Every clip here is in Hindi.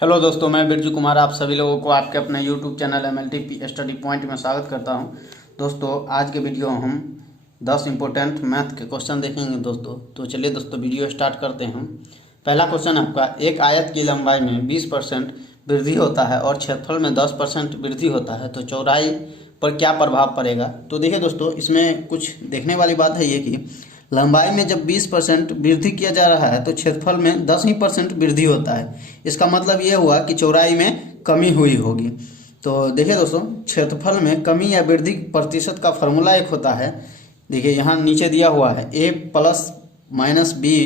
हेलो दोस्तों, मैं बिरजू कुमार आप सभी लोगों को आपके अपने YouTube channel MLTP study point में स्वागत करता हूं। दोस्तों, आज के वीडियो हम 10 इम्पोर्टेंट मैथ के क्वेश्चन देखेंगे दोस्तों। तो चलिए दोस्तों, वीडियो स्टार्ट करते हैं हम। पहला क्वेश्चन आपका, एक आयत की लंबाई में 20% वृद्धि होता है और क्षेत्रफल में 10% वृद्धि होता है, तो चौड़ाई पर क्या प्रभाव पड़ेगा। तो देखिए दोस्तों, इसमें कुछ देखने वाली बात है ये कि लंबाई में जब 20% वृद्धि किया जा रहा है तो क्षेत्रफल में 10% वृद्धि होता है। इसका मतलब ये हुआ कि चौड़ाई में कमी हुई होगी। तो देखिए दोस्तों, क्षेत्रफल में कमी या वृद्धि प्रतिशत का फॉर्मूला एक होता है। देखिए यहाँ नीचे दिया हुआ है a प्लस माइनस बी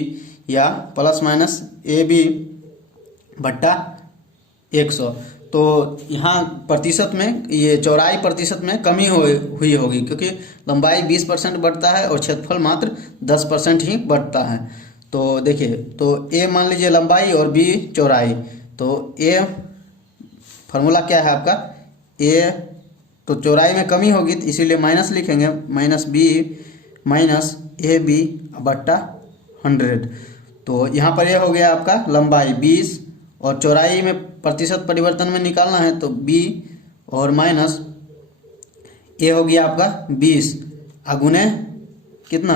या प्लस माइनस ए बी बट्टा 100। तो यहाँ प्रतिशत में, ये चौड़ाई प्रतिशत में कमी हुई होगी क्योंकि लंबाई 20% बढ़ता है और क्षेत्रफल मात्र 10% ही बढ़ता है। तो देखिए, तो ए मान लीजिए लंबाई और बी चौड़ाई। तो ए फार्मूला क्या है आपका, ए तो चौड़ाई में कमी होगी तो इसीलिए माइनस लिखेंगे, minus B minus A B बट्टा 100। तो यहाँ पर ये हो गया आपका लंबाई 20 और चौड़ाई में प्रतिशत परिवर्तन में निकालना है तो b और माइनस ए हो गया आपका 20 अगुने कितना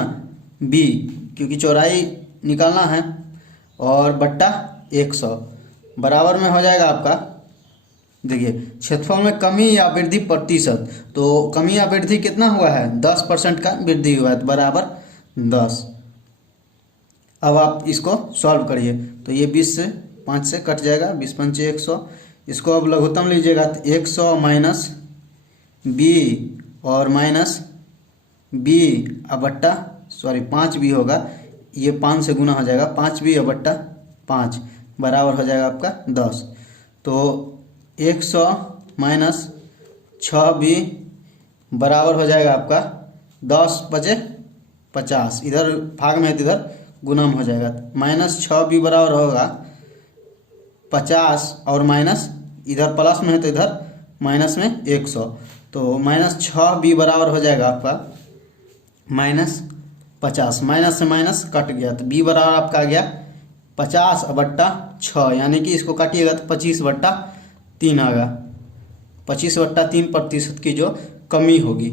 b, क्योंकि चौड़ाई निकालना है, और बट्टा 100 बराबर में हो जाएगा आपका। देखिए क्षेत्रफल में कमी या वृद्धि प्रतिशत, तो कमी या वृद्धि कितना हुआ है, 10% का वृद्धि हुआ है, तो बराबर 10। अब आप इसको सॉल्व करिए तो ये 20 से 5 से कट जाएगा, 20 पंचे 100। इसको अब लघुत्तम लीजिएगा तो 100 माइनस बी और माइनस बी अब बट्टा 5 बी होगा, ये 5 से गुना हो जाएगा, 5 बी अब बट्टा 5 बराबर हो जाएगा आपका 10। तो 100 माइनस 6 बी बराबर हो जाएगा आपका 10 बचे 50, इधर भाग में है तो इधर गुणम हो जाएगा, माइनस 6 बी बराबर होगा 50 और माइनस इधर प्लस में है तो इधर माइनस में 100। तो माइनस 6 बी बराबर हो जाएगा आपका माइनस 50, माइनस से माइनस कट गया तो बी बराबर आपका आ गया 50 बट्टा 6, यानी कि इसको काटिएगा तो 25 बट्टा 3 आएगा। 25 बट्टा 3% की जो कमी होगी,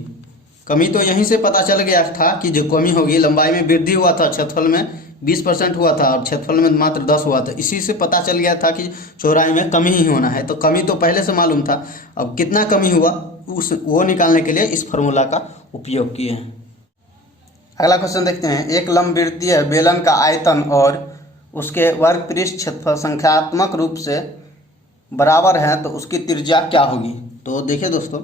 कमी तो यहीं से पता चल गया था कि जो कमी होगी, लंबाई में वृद्धि हुआ था, क्षेत्रफल में 20% हुआ था और क्षेत्रफल में मात्र 10 हुआ था, इसी से पता चल गया था कि चौड़ाई में कमी ही होना है। तो कमी तो पहले से मालूम था, अब कितना कमी हुआ वो निकालने के लिए इस फार्मूला का उपयोग किए हैं। अगला क्वेश्चन देखते हैं, एक लंबवृत्तीय बेलन का आयतन और उसके वर्ग पृष्ठ क्षेत्रफल संख्यात्मक रूप से बराबर है तो उसकी त्रिज्या क्या होगी। तो देखिए दोस्तों,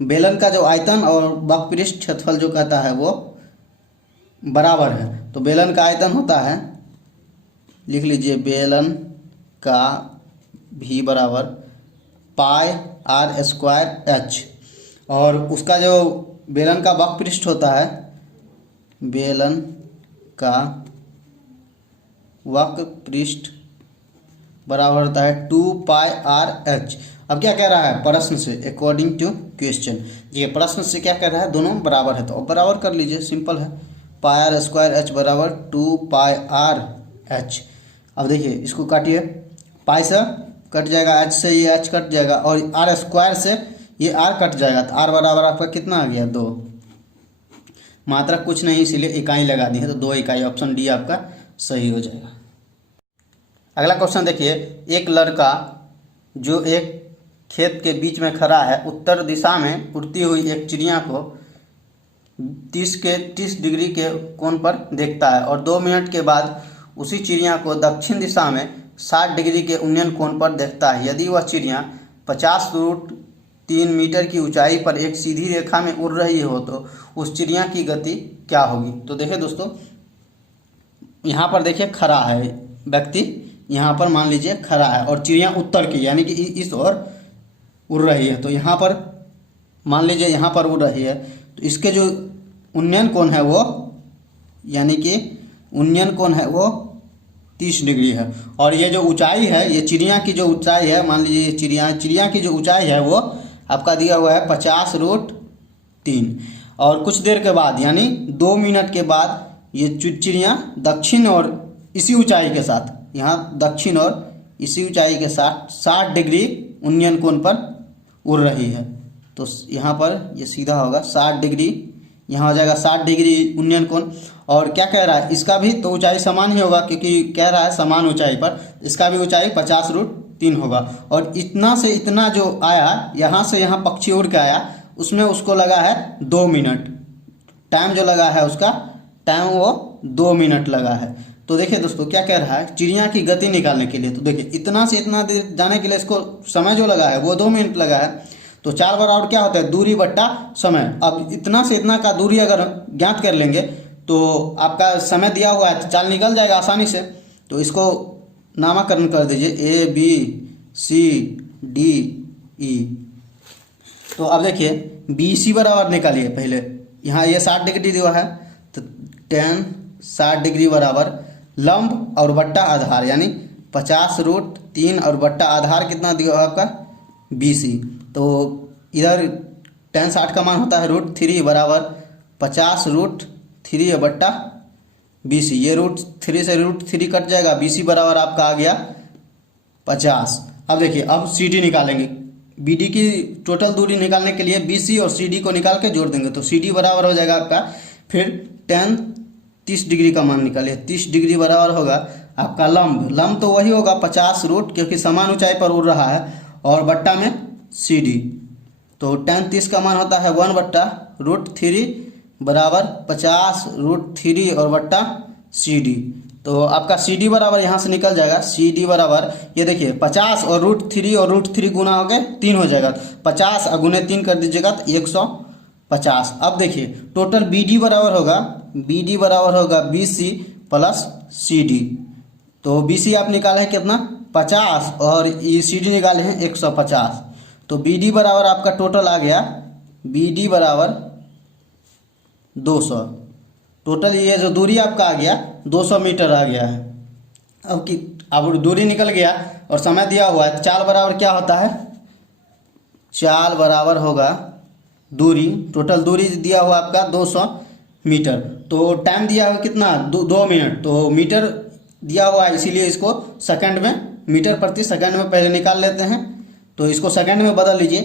बेलन का जो आयतन और वर्ग पृष्ठ क्षेत्रफल जो कहता है वो बराबर है। तो बेलन का आयतन होता है, लिख लीजिए, बेलन का भी बराबर पाई आर स्क्वायर एच, और उसका जो बेलन का वक्र पृष्ठ होता है, बेलन का वक्र पृष्ठ बराबर होता है 2 पाई आर एच। अब क्या कह रहा है प्रश्न से, अकॉर्डिंग टू क्वेश्चन, ये प्रश्न से क्या कह रहा है, दोनों बराबर है तो अब बराबर कर लीजिए, सिंपल है। पाई आर स्क्वायर एच बराबर 2 पाई आर एच। अब देखिए इसको काटिए, पाई से कट जाएगा, एच से ये एच कट जाएगा और आर स्क्वायर से ये आर कट जाएगा, तो आर बराबर आपका कितना आ गया, 2। मात्रा कुछ नहीं इसीलिए इकाई लगा दी है, तो 2 इकाई, ऑप्शन डी आपका सही हो जाएगा। अगला क्वेश्चन देखिए, एक लड़का जो एक खेत के बीच में खड़ा है, उत्तर दिशा में उड़ती हुई एक चिड़िया को 30 डिग्री के कोण पर देखता है और 2 मिनट के बाद उसी चिड़िया को दक्षिण दिशा में 60 डिग्री के उन्नयन कोण पर देखता है। यदि वह चिड़िया 50√3 मीटर की ऊंचाई पर एक सीधी रेखा में उड़ रही हो तो उस चिड़िया की गति क्या होगी। तो देखिए दोस्तों, यहाँ पर देखिए खड़ा है व्यक्ति, यहाँ पर मान लीजिए खड़ा है और चिड़िया उत्तर की यानी कि इस ओर उड़ रही है। तो यहाँ पर मान लीजिए यहाँ पर उड़ रही है, तो इसके जो उन्नयन कोण है वो, यानी कि उन्नयन कोण है वो 30 डिग्री है, और ये जो ऊंचाई है, ये चिड़िया की जो ऊंचाई है, मान लीजिए चिड़िया की जो ऊंचाई है वो आपका दिया हुआ है 50√3, और कुछ देर के बाद यानी 2 मिनट के बाद ये चिड़िया दक्षिण और इसी ऊंचाई के साथ यहाँ दक्षिण और इसी ऊंचाई के साथ 60 डिग्री उन्नयन कोण पर उड़ रही है। तो यहाँ पर ये सीधा होगा 60 डिग्री, यहाँ हो जाएगा 60 डिग्री उन्नयन कोण। और क्या कह रहा है, इसका भी तो ऊंचाई समान ही होगा, क्योंकि कह रहा है समान ऊंचाई पर, इसका भी ऊंचाई 50√3 होगा। और इतना से इतना जो आया, यहाँ से यहाँ पक्षी उड़ के आया, उसमें उसको लगा है 2 मिनट। टाइम जो लगा है उसका टाइम वो 2 मिनट लगा है। तो देखिए दोस्तों क्या कह रहा है, चिड़िया की गति निकालने के लिए, तो देखिए इतना से इतना देर जाने के लिए इसको समय जो लगा है वो 2 मिनट लगा है। तो 4 बराबर क्या होता है, दूरी बट्टा समय। अब इतना से इतना का दूरी अगर ज्ञात कर लेंगे तो आपका समय दिया हुआ है, चाल निकल जाएगा आसानी से। तो इसको नामकरण कर दीजिए ABCDE। तो अब देखिए BC बराबर निकालिए पहले, यहाँ ये 60 डिग्री दिया है, तो tan 60 डिग्री बराबर लंब और बट्टा आधार, यानी 50√3 और बट्टा आधार कितना दिया हुआ आपका BC। तो इधर tan 60 का मान होता है √3 बराबर 50√3 बट्टा BC। ये √3 से √3 कट जाएगा, BC बराबर आपका आ गया 50। अब देखिए अब CD निकालेंगे, BD की टोटल दूरी निकालने के लिए BC और CD को निकाल के जोड़ देंगे। तो CD बराबर हो जाएगा आपका, फिर tan 30 डिग्री का मान निकालिए, 30 डिग्री बराबर होगा आपका लंब तो वही होगा 50 क्योंकि समान ऊंचाई पर उड़ रहा है, और बट्टा में CD। तो tan 30 का मान होता है 1/√3 बराबर 50√3 और बट्टा CD। तो आपका CD बराबर यहाँ से निकल जाएगा, CD बराबर ये देखिए 50 और √3 और √3 गुना हो गए 3 हो जाएगा, 50 गुने 3 कर दीजिएगा तो 150। अब देखिए टोटल BD बराबर होगा BC प्लस CD। तो BC आप निकाले हैं कितना 50 और ये CD निकाले हैं 150। तो BD बराबर आपका टोटल आ गया, BD बराबर 200। टोटल ये जो दूरी आपका आ गया 200 मीटर आ गया है। अब दूरी निकल गया और समय दिया हुआ है, चाल बराबर क्या होता है, चाल बराबर होगा दूरी, टोटल दूरी दिया हुआ आपका 200 मीटर। तो टाइम दिया हुआ कितना 2 मिनट, तो मीटर दिया हुआ है इसीलिए इसको सेकंड में, मीटर प्रति सेकंड में पहले निकाल लेते हैं। तो इसको सेकंड में बदल लीजिए,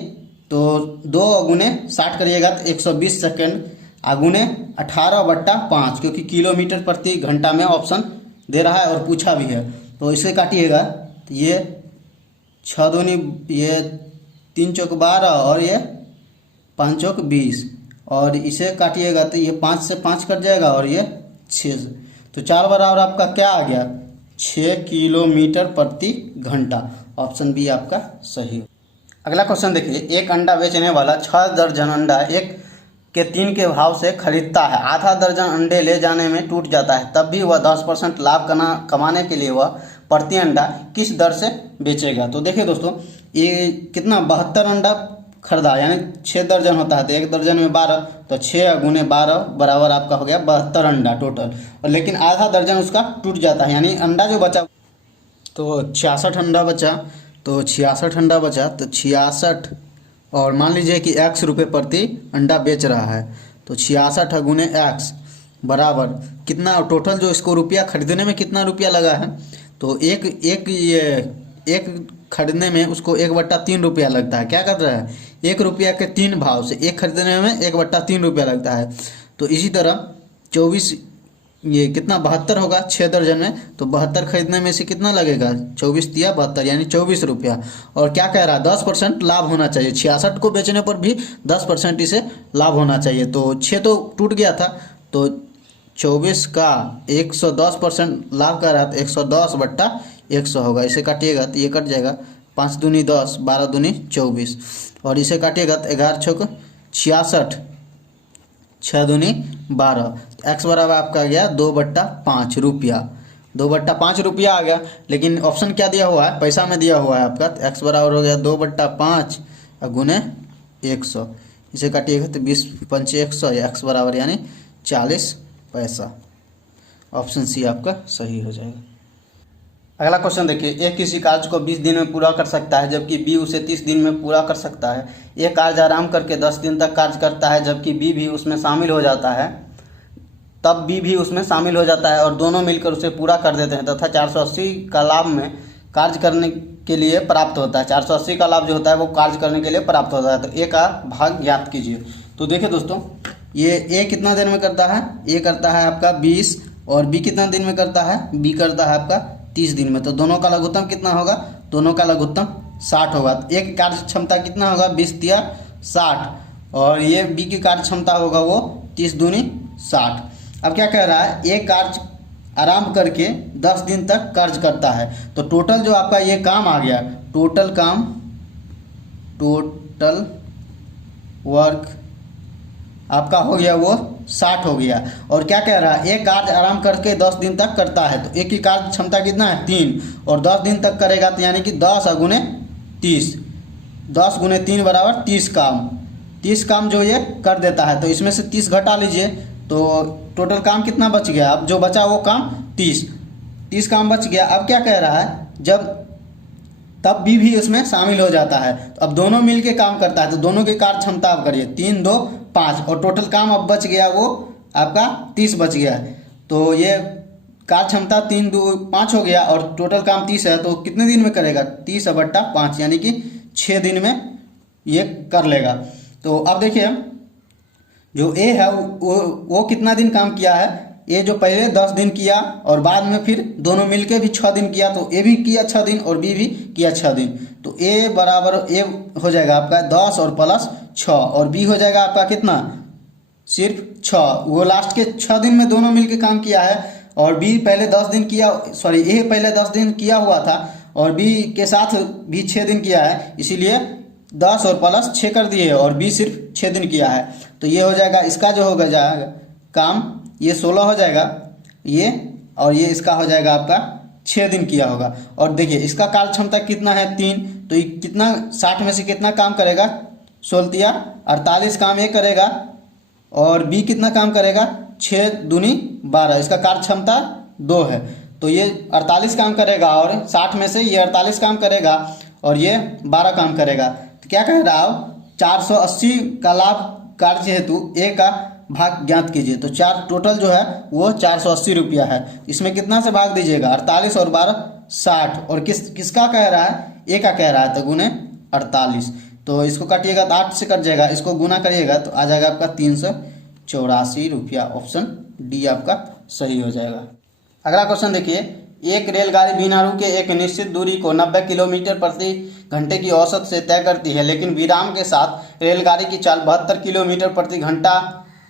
तो 2 गुने 60 करिएगा तो 120 सेकंड, आगुने 18/5, क्योंकि किलोमीटर प्रति घंटा में ऑप्शन दे रहा है और पूछा भी है। तो इसे काटिएगा तो ये 6 दूनी, ये 3 चौक 12 और ये 5 चौक 20, और इसे काटिएगा तो ये 5 से 5 कट जाएगा और ये 6 से। तो 4 बराबर आपका क्या आ गया 6 किलोमीटर प्रति घंटा। ऑप्शन बी आपका सही है। अगला क्वेश्चन देखिए, एक अंडा बेचने वाला 6 दर्जन अंडा 1 के 3 के भाव से खरीदता है। आधा दर्जन अंडे ले जाने में टूट जाता है, तब भी वह 10% लाभ कमाने के लिए वह प्रति अंडा किस दर से बेचेगा। तो देखिए दोस्तों, ये कितना 72 अंडा खरीदा, यानी 6 दर्जन होता है तो 1 दर्जन में 12, तो 6 गुने 12 बराबर आपका हो गया 72 अंडा टोटल। और लेकिन आधा दर्जन उसका टूट जाता है, यानी अंडा जो बचा तो 66 अंडा बचा, तो 66 अंडा बचा तो 66, और मान लीजिए कि x रुपये प्रति अंडा बेच रहा है, तो 66 गुने x बराबर कितना, टोटल जो इसको रुपया खरीदने में कितना रुपया लगा है, तो एक खरीदने में उसको 1/3 रुपया लगता है। क्या कर रहा है, 1 रुपया के 3 भाव से एक खरीदने में 1/3 रुपया लगता है। तो इसी तरह 24, ये कितना 72 होगा 6 दर्जन में, तो 72 खरीदने में से कितना लगेगा 24 दिया 72, यानी 24 रुपया। और क्या कह रहा है 10% लाभ होना चाहिए, 66 को बेचने पर भी 10% इसे लाभ होना चाहिए। तो 6 तो टूट गया था, तो 24 का 110% लाभ कर रहा था, 110/100 होगा। इसे काटिएगा तो ये कट जाएगा, 5 दूनी 10, 12 दूनी 24, और इसे काटिएगा तो 11 छक 66, 6 दूनी 12, एक्स बराबर आपका आ गया 2/5 रुपया, 2/5 रुपया आ गया। लेकिन ऑप्शन क्या दिया हुआ है, पैसा में दिया हुआ है आपका, तो एक्स बराबर हो गया 2/5 गुने 100। इसे काटिएगा तो 20 पंचे 100, या एक्स बराबर यानी 40 पैसा। ऑप्शन सी आपका सही हो जाएगा। अगला क्वेश्चन देखिए, ए किसी कार्य को 20 दिन में पूरा कर सकता है जबकि बी उसे 30 दिन में पूरा कर सकता है। ए कार्य आराम करके 10 दिन तक कार्य करता है जबकि बी भी उसमें शामिल हो जाता है, तब बी भी उसमें शामिल हो जाता है और दोनों मिलकर उसे पूरा कर देते हैं तथा 480 का लाभ में कार्य करने के लिए प्राप्त होता है। 480 का लाभ जो होता है वो कार्य करने के लिए प्राप्त होता है। तो ए का भाग ज्ञात कीजिए। तो देखिए दोस्तों, ये ए कितना देर में करता है, ए करता है आपका 20, और बी कितना दिन में करता है, बी करता है आपका 30 दिन में। तो दोनों का लघुत्तम कितना होगा, दोनों का लघुत्तम 60 होगा। तो एक कार्य क्षमता कितना होगा, 20 तिया 60, और ये बी की कार्य क्षमता होगा वो 30 दूनी 60। अब क्या कह रहा है, एक कार्य आराम करके 10 दिन तक कार्य करता है। तो टोटल जो आपका ये काम आ गया, टोटल वर्क आपका हो गया वो 60 हो गया। और क्या कह रहा है, एक कार्य आराम करके 10 दिन तक करता है। तो एक की कार्य क्षमता कितना है, 3, और 10 दिन तक करेगा तो यानी कि 10 गुने 30, 10 गुने 3 बराबर 30 काम, 30 काम जो ये कर देता है। तो इसमें से 30 घटा लीजिए, तो टोटल काम कितना बच गया, अब जो बचा वो काम 30 काम बच गया। अब क्या कह रहा है, जब तब भी उसमें शामिल हो जाता है। तो अब दोनों मिलके काम करता है, तो दोनों की कार्य क्षमता आप करिए, 3 2 5, और टोटल काम अब बच गया वो आपका 30 बच गया है। तो ये कार्य क्षमता 3 2 5 हो गया, और टोटल काम 30 है। तो कितने दिन में करेगा, 30/5, यानी कि 6 दिन में ये कर लेगा। तो अब देखिए, जो ए है वो कितना दिन काम किया है, ए जो पहले 10 दिन किया और बाद में फिर दोनों मिलके भी 6 दिन किया। तो ए भी किया 6 दिन और बी भी किया 6 दिन। तो ए बराबर ए हो जाएगा आपका 10 और प्लस 6, और बी हो जाएगा आपका कितना, सिर्फ 6। वो लास्ट के 6 दिन में दोनों मिलके काम किया है, और बी पहले 10 दिन किया, सॉरी ए पहले 10 दिन किया हुआ था और बी के साथ भी 6 दिन किया है, इसीलिए 10 और प्लस 6 कर दिए, और बी सिर्फ 6 दिन किया है। तो ये हो जाएगा, इसका जो होगा जाएगा काम, ये 16 हो जाएगा ये, और ये इसका हो जाएगा आपका 6 दिन किया होगा। और देखिए इसका कार्य क्षमता कितना है, 3, तो ये कितना 60 में से कितना काम करेगा, 16 तिया 48 काम ये करेगा, और बी कितना काम करेगा, 6 दूनी 12, इसका कार्य क्षमता 2 है। तो ये 48 काम करेगा, और 60 में से ये 48 काम करेगा, और ये 12 काम करेगा। तो क्या कह रहा हो, 480 का लाभ कार्य हेतु ए का भाग ज्ञात कीजिए। तो टोटल जो है वो 480 रुपया है। इसमें कितना से भाग दीजिएगा, 48 और 12 60, और किसका कह रहा है, ए का कह रहा है, तो गुने 48। तो इसको काटिएगा तो 8 से कट जाएगा, इसको गुना करिएगा तो आ जाएगा आपका 384 रुपया। ऑप्शन डी आपका सही हो जाएगा। अगला क्वेश्चन देखिए, एक रेलगाड़ी बिना रुके एक निश्चित दूरी को 90 किलोमीटर प्रति घंटे की औसत से तय करती है, लेकिन विराम के साथ रेलगाड़ी की चाल 72 किलोमीटर प्रति घंटा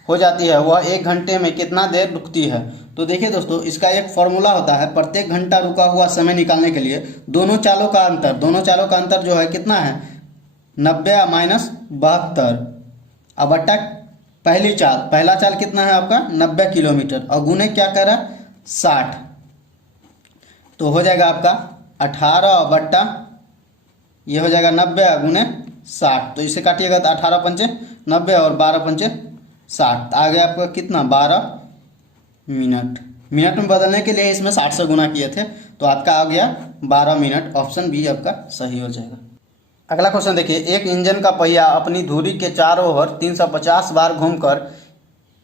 हो जाती है। वह 1 घंटे में कितना देर रुकती है। तो देखिए दोस्तों, इसका एक फॉर्मूला होता है, प्रत्येक घंटा रुका हुआ समय निकालने के लिए दोनों चालों का अंतर जो है कितना है, 90 माइनस 72, अब बट्टा पहला चाल कितना है आपका 90 किलोमीटर, और गुने क्या कर रहा है 60। तो हो जाएगा आपका 18 बट्टा ये हो जाएगा 90 गुने 60। तो इसे काटिएगा तो 18 पंचे 90 और 12 पंचे 60, आ गया आपका कितना 12 मिनट। मिनट में बदलने के लिए इसमें 60 से गुना किए थे, तो आपका आ गया 12 मिनट। ऑप्शन बी आपका सही हो जाएगा। अगला क्वेश्चन देखिए, एक इंजन का पहिया अपनी धुरी के चारों ओर 350 बार घूमकर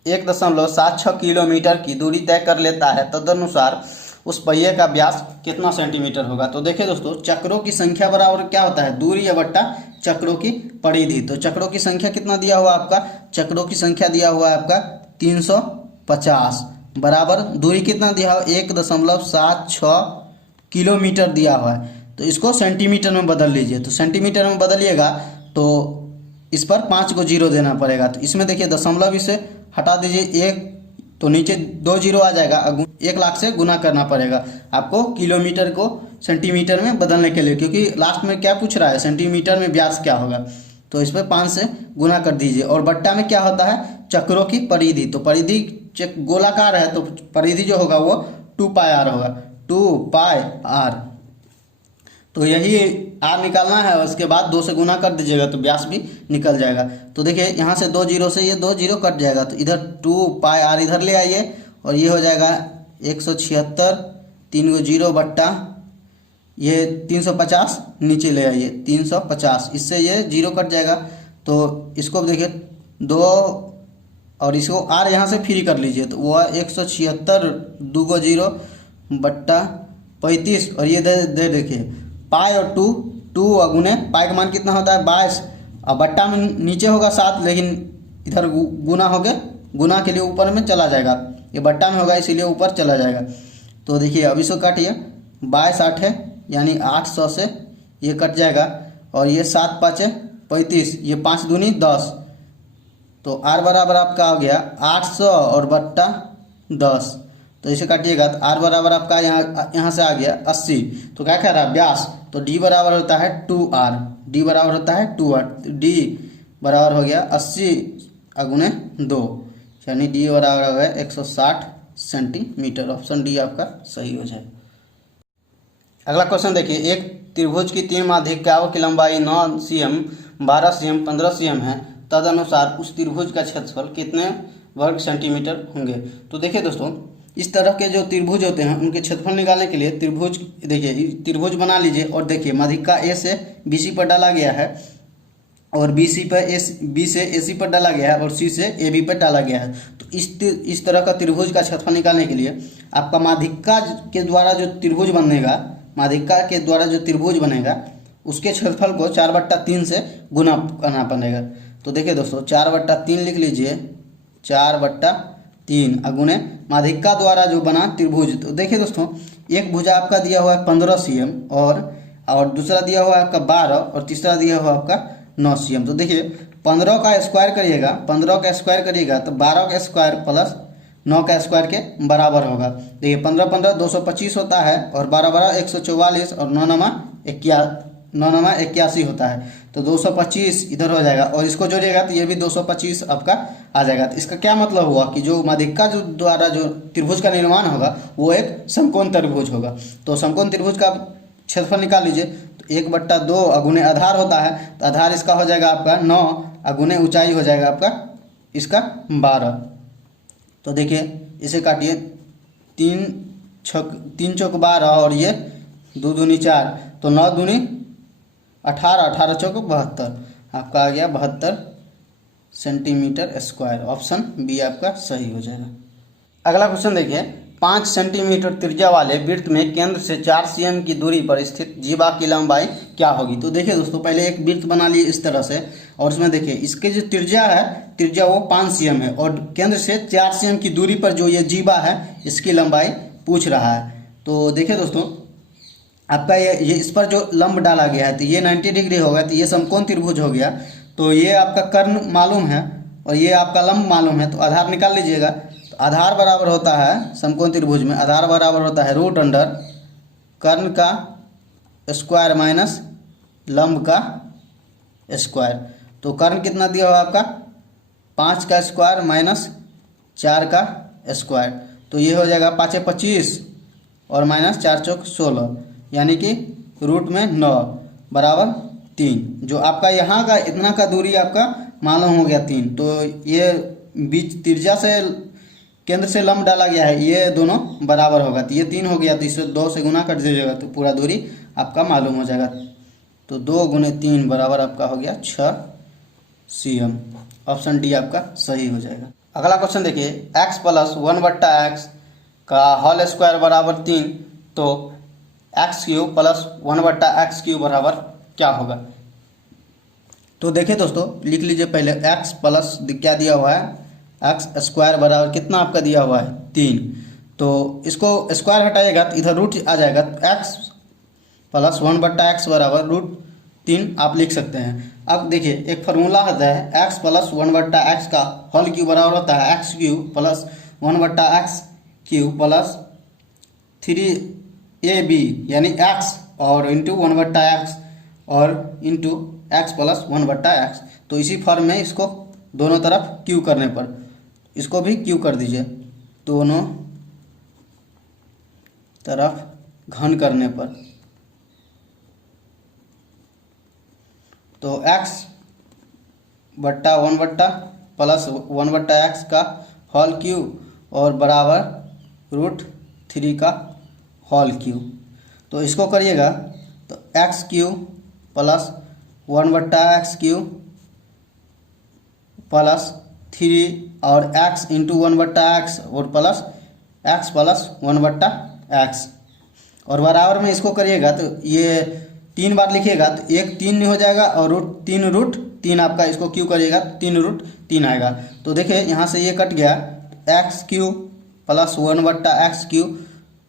1.76 किलोमीटर की दूरी तय कर लेता है। तदनुसार उस पहिए का व्यास कितना सेंटीमीटर होगा। तो देखिए दोस्तों, चक्रों की संख्या बराबर क्या होता है, दूरी बट्टा चक्रों की परिधि। तो चक्रों की संख्या कितना दिया हुआ आपका, चक्रों की संख्या दिया हुआ है आपका 350 बराबर दूरी कितना दिया हुआ 1.76 किलोमीटर दिया हुआ है। तो इसको सेंटीमीटर में बदल लीजिए। तो सेंटीमीटर में बदलिएगा तो इस पर 5 को जीरो देना पड़ेगा। तो इसमें देखिए दशमलव इसे हटा दीजिए, 1 तो नीचे 2 जीरो आ जाएगा, 1 लाख से गुना करना पड़ेगा आपको किलोमीटर को सेंटीमीटर में बदलने के लिए, क्योंकि लास्ट में क्या पूछ रहा है, सेंटीमीटर में व्यास क्या होगा। तो इस पर 5 से गुना कर दीजिए। और बट्टा में क्या होता है, चक्रों की परिधि। तो परिधि गोलाकार है, तो परिधि जो होगा वो 2 पाई आर होगा, 2 पाई आर। तो यही आर निकालना है, उसके बाद 2 से गुना कर दीजिएगा तो व्यास भी निकल जाएगा। तो देखिए यहाँ से 2 जीरो से ये 2 जीरो कट जाएगा, तो इधर 2 पाई आर इधर ले आइए, और ये हो जाएगा 176, 3 को जीरो बट्टा ये 350 नीचे ले आइए 350, इससे ये जीरो कट जाएगा। तो इसको देखिए 2 और इसको आर यहाँ से फ्री कर लीजिए, तो वो 176 2 को जीरो बट्टा 35 और ये दे देखिए पाई और 2, 2 गुने पाई का मान कितना होता है 22 और बट्टा में नीचे होगा 7, लेकिन इधर गुना हो गया, गुना के लिए ऊपर में चला जाएगा, ये बट्टा में होगा इसीलिए ऊपर चला जाएगा। तो देखिए अब इसको काटिए, 22 8 है यानी 800 से ये कट जाएगा और ये 7 5 35, ये 5 दूनी 10, तो आर बराबर आपका आ गया 800 और बट्टा 10। तो इसे काटिएगा तो आर बराबर आपका यहाँ से आ गया 80। तो क्या कह रहा है व्यास, तो डी बराबर होता है 2r, डी बराबर होता है 2r, डी बराबर हो गया 80 गुने 2, यानी डी बराबर हो गया 160 सेंटीमीटर। ऑप्शन डी आपका सही हो जाए। अगला क्वेश्चन देखिए, एक त्रिभुज की 3 माध्यिकाओं की लंबाई 9 cm, 12 cm, 15 cm है, तदनुसार उस त्रिभुज का क्षेत्रफल कितने वर्ग सेंटीमीटर होंगे। तो देखिए दोस्तों, इस तरह के जो त्रिभुज होते हैं उनके क्षेत्रफल निकालने के लिए त्रिभुज देखिए त्रिभुज बना लीजिए और देखिए माध्यिका ए से BC पर डाला गया है और बी से AC पर डाला गया है और C से AB पर डाला गया है। तो इस तरह का त्रिभुज का क्षेत्रफल निकालने के लिए आपका माध्यिका के द्वारा जो त्रिभुज बनेगा, माध्यिका के द्वारा जो त्रिभुज बनेगा उसके क्षेत्रफल को 4/3 से गुना करना पड़ेगा। तो देखिए दोस्तों 4/3 लिख लीजिए, 4/3 अगुने माध्यिका द्वारा जो बना त्रिभुज। तो देखिए दोस्तों, एक भुजा आपका दिया हुआ है 15 cm और दूसरा दिया हुआ है आपका 12 और तीसरा दिया हुआ आपका 9 cm। तो देखिए 15 का स्क्वायर करिएगा, 15 का स्क्वायर करिएगा तो 12 का स्क्वायर प्लस 9 का स्क्वायर के बराबर होगा। देखिए 15 15 225 होता है और 12 12 144 और 9 9 81 होता है। तो 225 इधर हो जाएगा और इसको जोड़िएगा तो ये भी 225 आपका आ जाएगा। तो इसका क्या मतलब हुआ कि जो माध्यिका जो द्वारा जो त्रिभुज का निर्माण होगा वो एक समकोण त्रिभुज होगा। तो समकोण त्रिभुज का क्षेत्रफल निकाल लीजिए, तो 1/2 अगुने आधार होता है, तो आधार इसका हो जाएगा आपका 9 अगुने ऊंचाई हो जाएगा आपका इसका 12। तो देखिए इसे काटिए, 3 चौक 12 और ये 2 दूनी 4, तो 9 दूनी 18, 18 चौक 72, आपका आ गया 72 सेंटीमीटर स्क्वायर। ऑप्शन बी आपका सही हो जाएगा। अगला क्वेश्चन देखिए, 5 सेंटीमीटर त्रिज्या वाले वृत्त में केंद्र से 4 cm की दूरी पर स्थित जीवा की लंबाई क्या होगी। तो देखिए दोस्तों, पहले एक वृत्त बना लिए इस तरह से और उसमें देखिए इसकी जो त्रिज्या है, त्रिज्या वो 5 cm है और केंद्र से 4 cm की दूरी पर जो ये जीवा है इसकी लंबाई पूछ रहा है। तो देखिए दोस्तों, आपका ये इस पर जो लंब डाला गया है तो ये 90 डिग्री होगा, तो ये समकोण त्रिभुज हो गया। तो ये आपका कर्ण मालूम है और ये आपका लंब मालूम है, तो आधार निकाल लीजिएगा। तो आधार बराबर होता है समकोण त्रिभुज में, आधार बराबर होता है √अंडर कर्ण का स्क्वायर माइनस लंब का स्क्वायर। तो कर्ण कितना दिया हुआ आपका 5 का स्क्वायर माइनस 4 का स्क्वायर, तो ये हो जाएगा 5 25 और माइनस 4 चौक 16, यानी कि रूट में 9 बराबर 3। जो आपका यहाँ का इतना का दूरी आपका मालूम हो गया 3, तो ये बीच त्रिज्या से केंद्र से लंब डाला गया है, ये दोनों बराबर होगा, तो ये 3 हो गया, तो इसे 2 से गुना कर दीजिएगा तो पूरा दूरी आपका मालूम हो जाएगा। तो 2 गुने 3 बराबर आपका हो गया 6 cm। ऑप्शन डी आपका सही हो जाएगा। अगला क्वेश्चन देखिए, x प्लस 1/x का होल स्क्वायर बराबर 3, तो x³ प्लस 1/x³ बराबर क्या होगा। तो देखिए दोस्तों, लिख लीजिए पहले x प्लस क्या दिया हुआ है, x स्क्वायर बराबर कितना आपका दिया हुआ है 3, तो इसको स्क्वायर हटाइएगा तो इधर रूट आ जाएगा, तो x प्लस 1/x बराबर √3 आप लिख सकते हैं। अब देखिए एक फार्मूला होता है, x प्लस 1/x का होल क्यूब बराबर होता है x³ plus 1/x³ plus 3ab यानी x और इंटू 1/x और इंटू x प्लस 1/x। तो इसी फॉर्म में इसको दोनों तरफ क्यू करने पर इसको भी क्यू कर दीजिए, दोनों तरफ घन करने पर। तो x बट्टा 1 प्लस 1/x का होल क्यूब और बराबर √3 का होल क्यूब। तो इसको करिएगा तो x³ प्लस 1/x³ प्लस 3 और x इंटू 1/x और प्लस x प्लस 1/x और बराबर में इसको करिएगा तो ये 3 बार लिखिएगा तो 1 3 हो जाएगा और रूट 3 आपका, इसको क्यू करिएगा 3 √3 आएगा। तो देखिए यहाँ से ये कट गया, एक्स क्यू प्लस 1/x³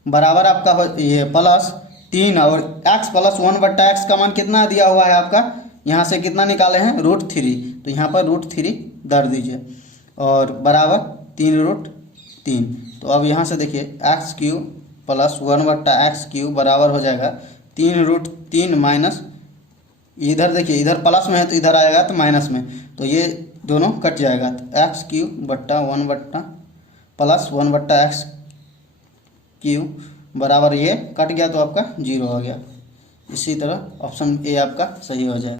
बराबर आपका ये प्लस 3 और x प्लस 1/x का मान कितना दिया हुआ है आपका, यहाँ से कितना निकाले हैं √3, तो यहाँ पर √3 दर दीजिए और बराबर 3 √3। तो अब यहाँ से देखिए x³ प्लस 1/x³ बराबर हो जाएगा 3 √3 माइनस, इधर देखिए इधर प्लस में है तो इधर आएगा तो माइनस में, तो ये दोनों कट जाएगा, तो x³ बट्टा 1 प्लस 1/x³ बराबर ये कट गया तो आपका 0 हो गया। इसी तरह ऑप्शन ए आपका सही हो जाएगा।